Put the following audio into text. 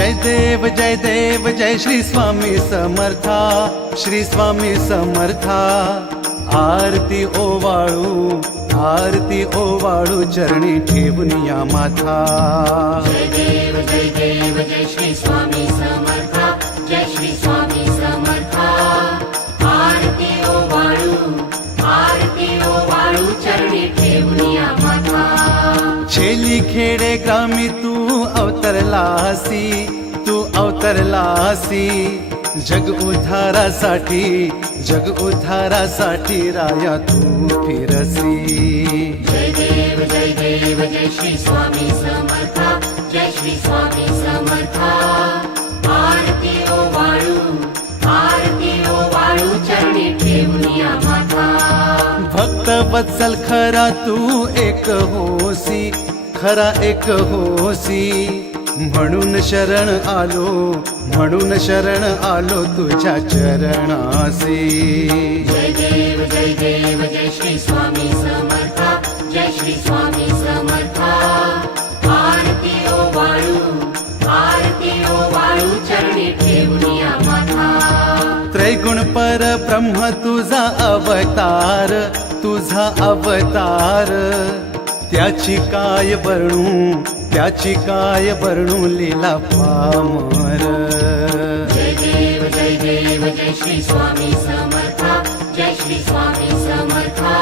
जय देव जय श्री स्वामी समर्था, श्री स्वामी समर्था। आरती ओवाळू चरणी ठेवून या माथा। जय देव जय श्री स्वामी समर्था, जय श्री स्वामी समर्था। आरती ओवाळू चरणी ठेवून या माथा। छेली खेडे ग्रामी तू अवतरलासी, जग उद्धारासाठी राया तू फिरसी। जय देव जय श्री स्वामी समर्था, जय श्री स्वामी समर्था। आरती ओवाळू चरणी ठेवून या माथा। भक्त वत्सल खरा तू एक होसी, म्हणून शरण आलो तुझ्या चरणासी। जय देव जय श्री स्वामी समर्था, जय श्री स्वामी समर्था। आरती ओवाळू चरणी ठेवून या माथा। त्रैगुण पर ब्रह्म तुझा अवतार, त्याची काय वर्णू लीला पामर। जय देव जय श्री स्वामी समर्था, जय श्री स्वामी समर्था।